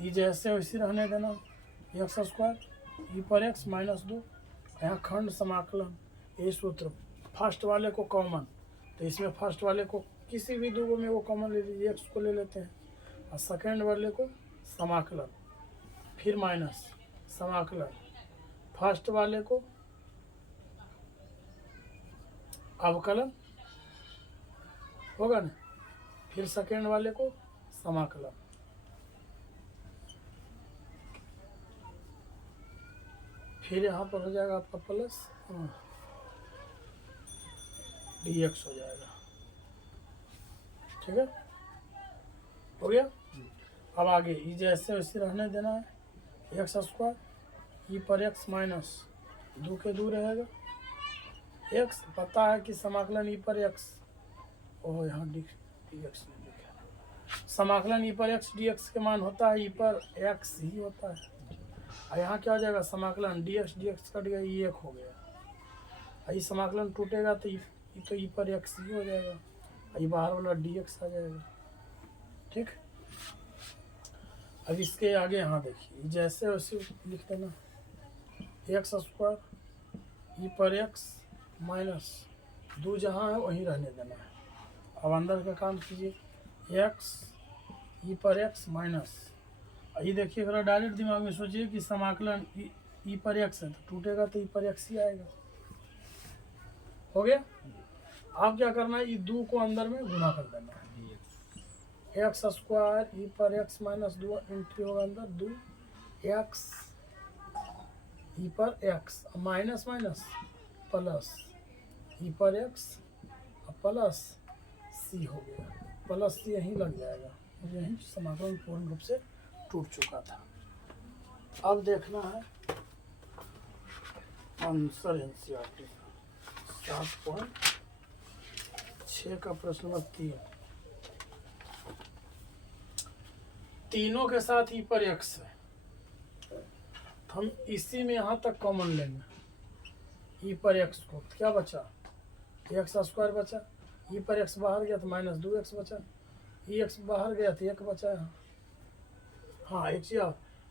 ये जैसे वैसे रहने देना, एक्स स्क्वायर ई पर एक्स माइनस 2, यहाँ खंड समाकलन, ये सूत्र फर्स्ट वाले को कॉमन, तो इसमें फर्स्ट वाले को किसी भी दो में वो कॉमन ले लीजिए, एक्स को ले लेते हैं, और सेकेंड वाले को समाकलन, फिर माइनस समाकलन, फर्स्ट वाले को अवकलन होगा ना, फिर सेकेंड वाले को समाकलन, फिर यहाँ पर हो जाएगा आपका प्लस dx हो जाएगा। ठीक है, हो गया। अब आगे ये जैसे वैसे रहने देना है, एक्स स्क्वायर ई पर एक्स माइनस 2 के 2 रहेगा, एक्स पता है कि समाकलन ई पर एक्स, ओह यहाँ डी एक्स नहीं लिखा, समाकलन ई पर एक्स डी एक्स के मान होता है ई पर एक्स ही होता है, और यहाँ क्या हो जाएगा, समाकलन डी एक्स कट गया, ये 1 हो गया, ये समाकलन टूटेगा तो ये तो ई पर एक्स ही हो जाएगा, ये बाहर वाला डी एक्स आ जाएगा। ठीक, अब इसके आगे यहाँ देखिए जैसे वैसे लिख देना, एक्स स्क्वायर ई पर एक्स माइनस 2 जहाँ है वहीं रहने देना है। अब अंदर का काम कीजिए, एक्स ई पर एक्स माइनस, ये देखिए अगर डायरेक्ट दिमाग में सोचिए कि समाकलन ई पर एक्स है तो टूटेगा तो ई पर एक्स ही आएगा। हो गया। अब क्या करना है, ये 2 को अंदर में गुना कर देना है, एक्स स्क्वायर ई पर एक्स माइनस 2 एंट्री होगा अंदर, 2 एक्स ई पर x minus minus plus e पर एक्स प्लस सी हो गया, प्लस सी यहीं लग जाएगा, यहीं समाकलन पूर्ण रूप से टूट चुका था। अब देखना है आंसर एनसीईआरटी 7.6 का प्रश्न नंबर 3, तीनों के साथ ई पर एक्स है, तो हम इसी में यहाँ तक कॉमन लेंगे, ई पर एक्स को क्या बचा, एक्स स्क्वायर बचा, ई पर एक्स बाहर गया तो माइनस 2x बचा, ई एक्स बाहर गया तो 1 बचा है। हाँ एक चीज,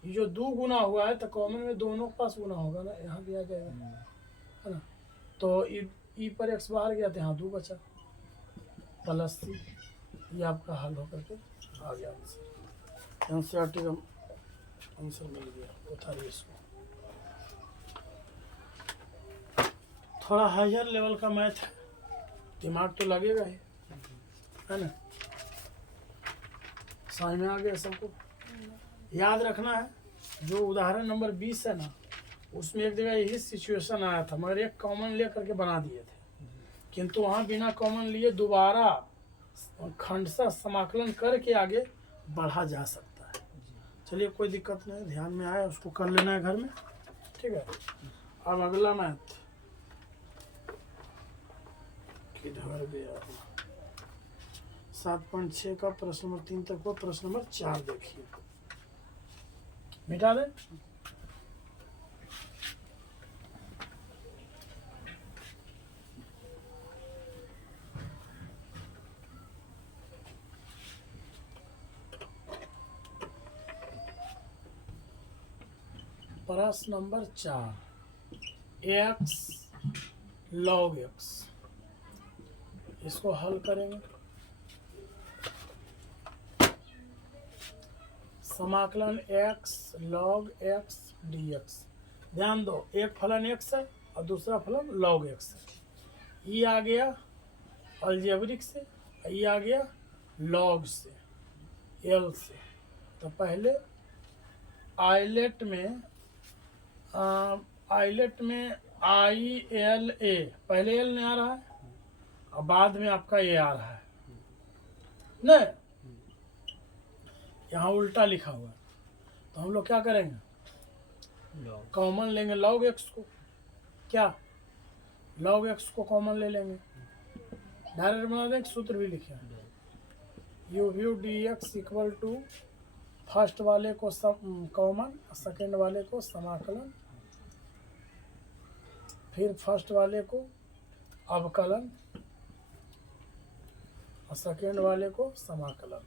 ये जो 2 गुना हुआ है तो कॉमन में दोनों के पास गुना होगा ना, यहाँ भी आ जाएगा, है ना। तो ई पर एक्स बाहर गया तो यहाँ 2 बचा, प्लस सी, ये आपका हल होकर के आ गया आंसर, एनसीईआरटी का आंसर मिल गया। उतारिए इसको, थोड़ा हायर लेवल का मैथ है, दिमाग तो लगेगा ही, है ना। समझ में आ गया सबको। याद रखना है, जो उदाहरण नंबर 20 है ना, उसमें एक जगह यही सिचुएशन आया था, मगर एक कॉमन ले करके बना दिए थे, किंतु वहाँ बिना कॉमन लिए दोबारा खंडशः समाकलन करके आगे बढ़ा जा सकता है। चलिए कोई दिक्कत नहीं, ध्यान में आया उसको कर लेना है घर में। ठीक है, अब अगला मैथ किधर गया, 7.6 का प्रश्न नंबर 3 तक को, प्रश्न नंबर 4 देखिए, मिटा दें। प्रश्न नंबर 4, एक्स लॉग एक्स, इसको हल करेंगे। समाकलन x log x dx, ध्यान दो, एक फलन x है और दूसरा फलन log x है। ये आ गया अलजेब्रिक से, ये आ गया log से, l से। तो पहले आइलेट में ILA पहले एल नहीं आ रहा है और बाद में आपका ए आ रहा है नहीं, यहाँ उल्टा लिखा हुआ है। तो हम लोग क्या करेंगे, कॉमन लेंगे log x को, क्या log x को कॉमन ले लेंगे, डायरेक्ट बना देंगे, सूत्र भी लिखे हैं u dx equal to first वाले को कॉमन, सेकेंड वाले को समाकलन, फिर फर्स्ट वाले को अवकलन और सेकेंड वाले को समाकलन।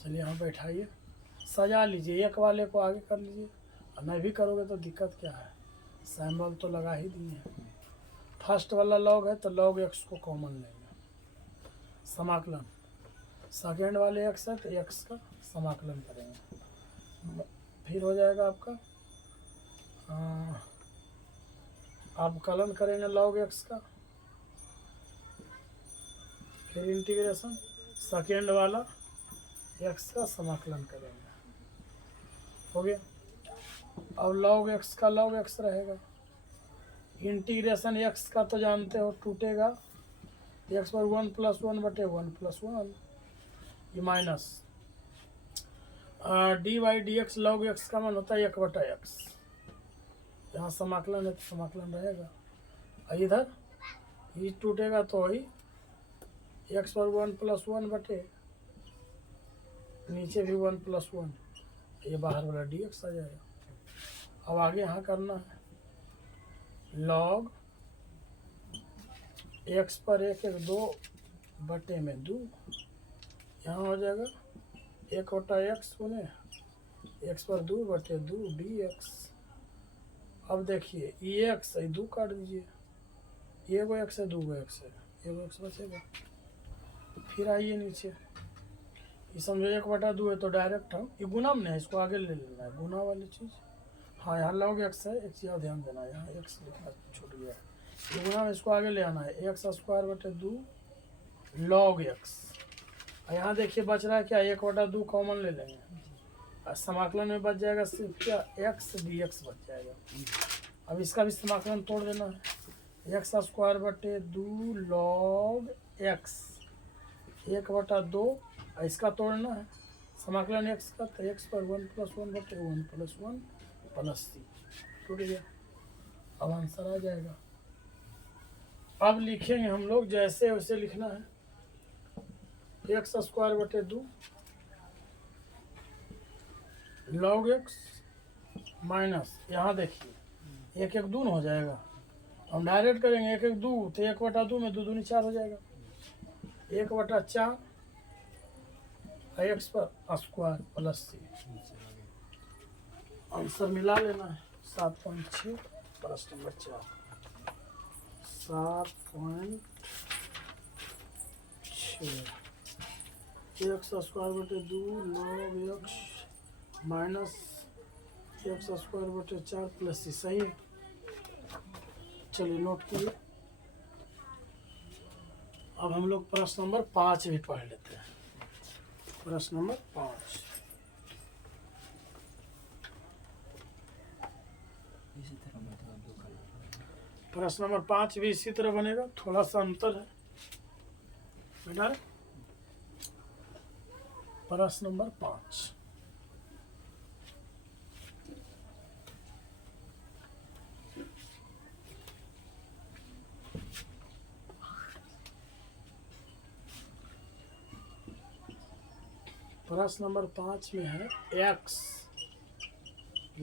चलिए यहाँ बैठाइए, सजा लीजिए, एक वाले को आगे कर लीजिए, और नहीं भी करोगे तो दिक्कत क्या है, सैम्बल तो लगा ही दिए हैं। फर्स्ट वाला log है तो log x को कॉमन लेंगे, समाकलन, सेकेंड वाले x है तो x का समाकलन करेंगे, फिर हो जाएगा आपका अवकलन करेंगे log x का, फिर इंटीग्रेशन, सेकेंड वाला x का समाकलन करेंगे, हो गया। अब log x का log x रहेगा, इंटीग्रेशन x का तो जानते हो टूटेगा, x पर 1 + 1 बटे 1 + 1, ये माइनस dy/dx log x का मान होता है 1/x, यहाँ समाकलन है तो समाकलन रहेगा, और इधर ये टूटेगा तो वही x पर 1 + 1 बटे नीचे भी 1 + 1, ये बाहर वाला dx आ जाएगा। अब आगे यहाँ करना है log x पर 1/2 बटे में 2, यहाँ हो जाएगा 1/x गुने x पर 2 बटे 2 dx। अब देखिए ये x है, 2 काट दीजिए, ये को x है, 2 को x है, ये को x बचेगा। फिर आइए नीचे, ये समझो 1/2 है तो डायरेक्ट हम ये गुना में नहीं, इसको आगे ले लेना है, गुना वाली चीज़। हाँ यहाँ log x है, एक चीज़ ध्यान देना है, यहाँ x लिखना छूट गया है, ये गुना में इसको आगे ले आना है, x² बटे 2 log x। यहाँ देखिए बच रहा है क्या, 1/2 कॉमन ले लेंगे, और समाकलन में बच जाएगा सिर्फ क्या, x dx बच जाएगा। अब इसका भी समाकलन तोड़ देना है, x² बटे 2 log x 1/2, इसका तोड़ना है समाकलन x का, तो x पर 1 + 1 बटे 1 + 1 + c टूट गया। अब आंसर आ जाएगा। अब लिखेंगे हम लोग जैसे वैसे लिखना है, x² बटे 2 log x माइनस, यहाँ देखिए 1 1 2 हो जाएगा, हम डायरेक्ट करेंगे 1 1 2, तो 1/2 में 2 दूनी 4 हो जाएगा, 1/4 x पर स्क्वायर प्लस c। आंसर मिला लेना है 7.6, प्रश्न नंबर 4 7.6, x² बटे 2 log x माइनस x² बटे 4 प्लस c, सही है। चलिए नोट कीजिए। अब हम लोग प्रश्न नंबर 5 भी पढ़ लेते हैं। प्रश्न नंबर 5, प्रश्न नंबर 5 भी इसी तरह बनेगा, थोड़ा सा अंतर है बेटा। प्रश्न नंबर 5, प्रश्न नंबर 5 में है x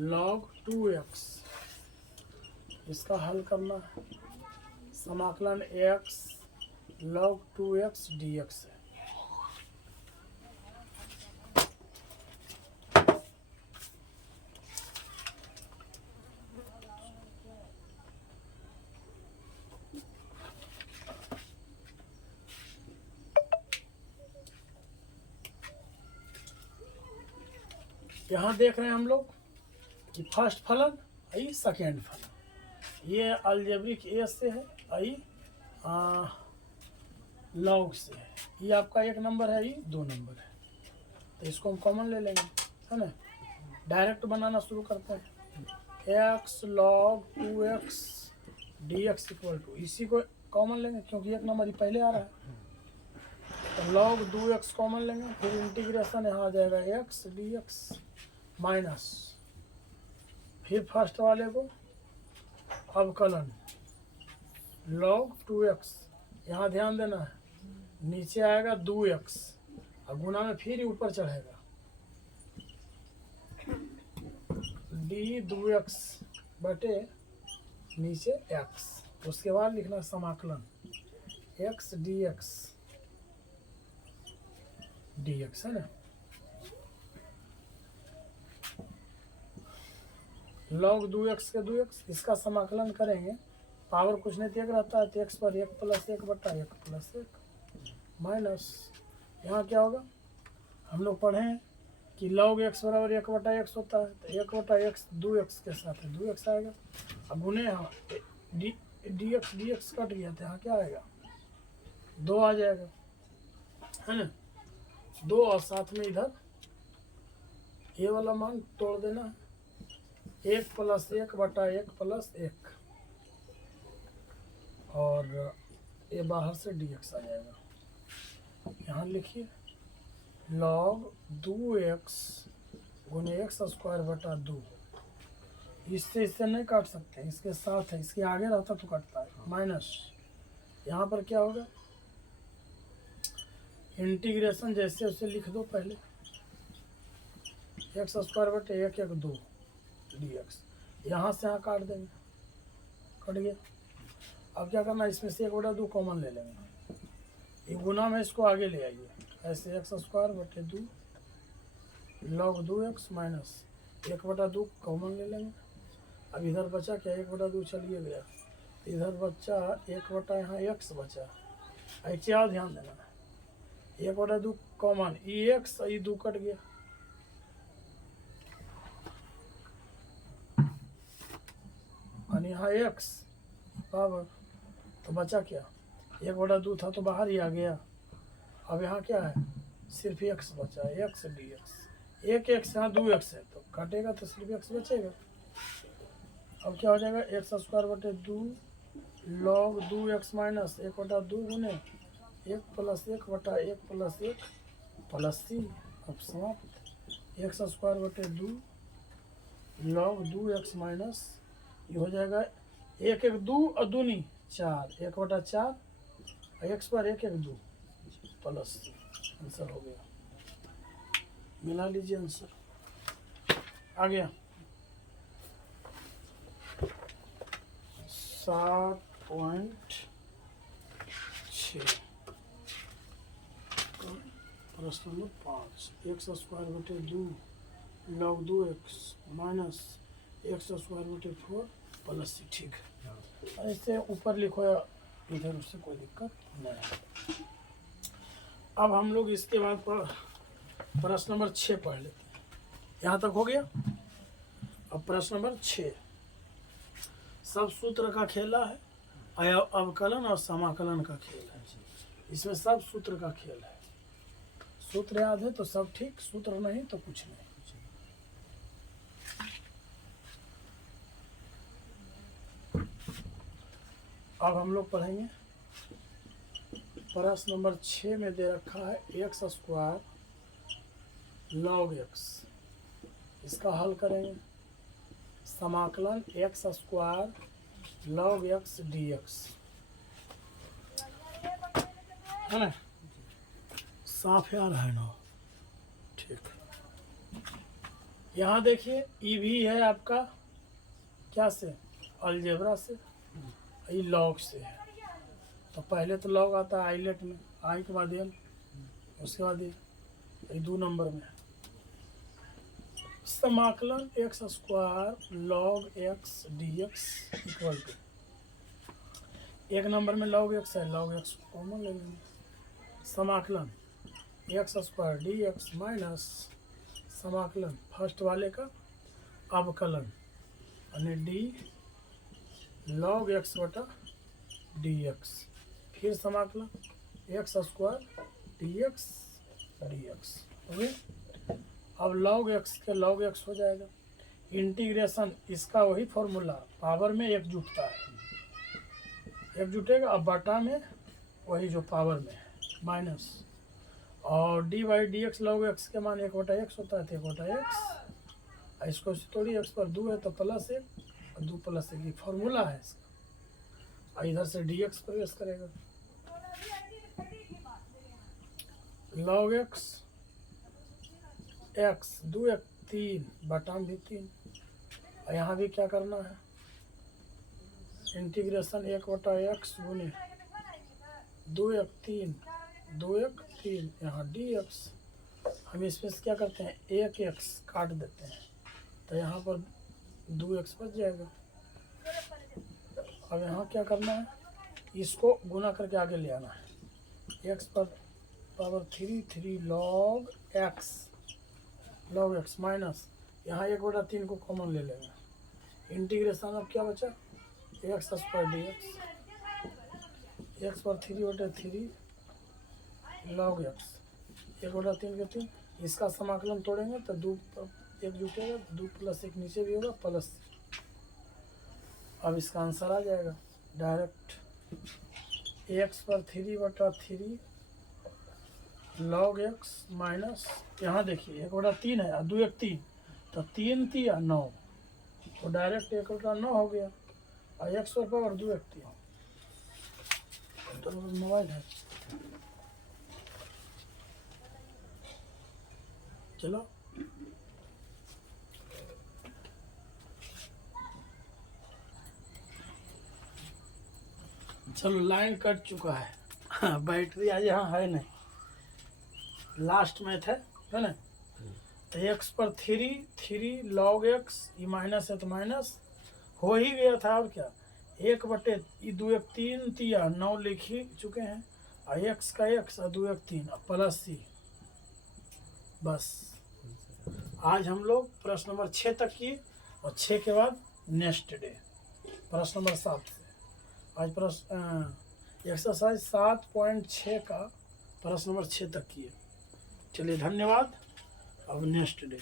log 2x, इसका हल करना है, समाकलन x log 2x dx है। यहाँ देख रहे हैं हम लोग कि फर्स्ट फलन आई सेकेंड फलन, ये अलजेब्रिक ए से है, आई लॉग से है, ये आपका 1 नंबर है, ये 2 नंबर है। तो इसको हम कॉमन ले लेंगे, है ना। डायरेक्ट बनाना शुरू करते हैं। x log 2x dx equal to, इसी को कॉमन लेंगे क्योंकि एक नंबर ही पहले आ रहा है, तो log 2x कॉमन लेंगे, फिर इंटीग्रेशन यहाँ आ जाएगा x dx माइनस, फिर फर्स्ट वाले को अवकलन log 2x, यहाँ ध्यान देना है, नीचे आएगा 2x और गुना में फिर ऊपर चढ़ेगा d 2x बटे नीचे x, उसके बाद लिखना समाकलन x dx dx, है ना। log 2x के 2x, इसका समाकलन करेंगे, पावर कुछ नहीं एक रहता है तो x पर 1 + 1 बटा 1 + 1 माइनस, यहाँ क्या होगा, हम लोग पढ़े हैं कि log x बराबर 1 बटा x होता है, तो 1 बटा x 2x के साथ है 2x आएगा, अब गुने यहाँ dx dx कट गया तो यहाँ क्या आएगा 2 आ जाएगा, है ना। 2 और साथ में इधर ये वाला मान तोड़ देना है, 1 + 1 बटा 1 + 1 और ये बाहर से dx आ जाएगा। यहाँ लिखिए log 2x गुने x स्क्वायर बटा 2, इससे नहीं काट सकते, इसके साथ है, इसके आगे रहता तो कटता है, माइनस यहाँ पर क्या होगा, इंटीग्रेशन जैसे उसे लिख दो पहले, x स्क्वायर बटे 1 1 2 dx, यहाँ से यहाँ काट देंगे, कट गया। अब क्या करना, इसमें से 1 बटा 2 कॉमन ले लेंगे, ये गुना में इसको आगे ले आइए, ऐसे x स्क्वायर बटे 2 log 2x माइनस 1 बटा 2 कॉमन ले लेंगे। अब इधर बचा क्या, 1 बटा 2 चलिए गया, इधर बचा 1 बटा यहाँ x बचा, ऐसे और ध्यान देना, 1 बटा 2 कॉमन, ये x ये 2 कट गया, और यहाँ x पावर, तो बचा क्या, 1 बटा 2 था तो बाहर ही आ गया, अब यहाँ क्या है, सिर्फ x बचा, x dx, एक x यहाँ 2x है तो काटेगा तो सिर्फ x बचेगा। अब क्या हो जाएगा, x स्क्वायर बटे 2 log 2x माइनस 1 बटा 2 गुने 1 + 1 बटा 1 + 1 प्लस c, अब समाप्त, x स्क्वायर बटे 2 log 2x माइनस, ये हो जाएगा 1 1 2 और दूनी 4, 1 बटा 4 x पर 1 1 2 प्लस c, आंसर हो गया, मिला लीजिए आंसर आ गया 7.6। प्रश्न नंबर 5, x स्क्वायर बटे 2 log 2x minus x square बटे 4 प्लस c, ठीक है, ऐसे ऊपर लिखो या इधर, उससे कोई दिक्कत नहीं। अब हम लोग इसके बाद प्रश्न नंबर 6 पढ़ लेते हैं, यहाँ तक हो गया। अब प्रश्न नंबर 6, सब सूत्र का खेला है, अवकलन और समाकलन का खेल है, इसमें सब सूत्र का खेल है, सूत्र याद है तो सब ठीक, सूत्र नहीं तो कुछ नहीं। अब हम लोग पढ़ेंगे प्रश्न नंबर 6 में दे रखा है x स्क्वायर log x, इसका हल करेंगे, समाकलन x square log x dx, है ना, साफ यार है ना, ठीक। यहाँ देखिए ई भी है आपका क्या से, अलजेब्रा से, ये लॉग से है, तो पहले तो लॉग आता है आइलेट में, आई के बाद एल, उसके बाद ये 2 नंबर में। समाकलन x square log x dx equal to, 1 number में log x है, log x कॉमन ले लेंगे, समाकलन x स्क्वायर dx माइनस समाकलन फर्स्ट वाले का अवकलन यानी d log x बटा dx, फिर समाकलन x square dx dx, okay. अब log x के log x हो जाएगा। इंटीग्रेशन इसका वही फॉर्मूला, पावर में एक जुटता है, एक जुटेगा, अब बटा में वही जो पावर में है माइनस, और d y d x log x के मान 1/x होता है, तो 1/x, इसको तोड़ी, x पर 2 है तो प्लस 1, और 2 + 1 फॉर्मूला है इसका। इधर से dx प्रवेश करेगा, log x 2 1 3 बटा में भी 3, और यहाँ भी क्या करना है, इंटीग्रेशन 1/x गुने 2 1 3 2 1 3, यहाँ dx, हम इसमें से क्या करते हैं 1x काट देते हैं, तो यहाँ पर 2x बच जाएगा। अब यहाँ क्या करना है, इसको गुना करके आगे ले आना है, x पर पावर 3 log x माइनस, यहाँ 1/3 को कॉमन ले लेंगे, इंटीग्रेशन अब क्या बचा x स्क्वायर dx, x पर 3/3 log x, 1/3 के 3, इसका समाकलन तोड़ेंगे तो 2 1 जुटेगा, 2 + 1 नीचे भी होगा प्लस, अब इसका आंसर आ जाएगा डायरेक्ट, x पर 3/3 log x माइनस, यहाँ देखिए 1/3 है, 2 1 3, तो 3 3 9, तो डायरेक्ट 1/9 हो गया, और x पर पावर 2 1 3, तो मोबाइल है, चलो चलो लाइन कट चुका है, बैटरी आज यहाँ है नहीं, लास्ट मैथ है ना, तो x पर 3 log x, ये माइनस है तो माइनस हो ही गया था, और क्या 1/2 1 3 3 9 लिख ही चुके हैं, और x का x और 2 1 3 और प्लस c, बस आज हम लोग प्रश्न नंबर 6 तक किए, और 6 के बाद नेक्स्ट डे प्रश्न नंबर 7 से, आज प्रश्न एक्सरसाइज 7.6 का प्रश्न नंबर 6 तक किए। चलिए धन्यवाद, अब नेक्स्ट डे।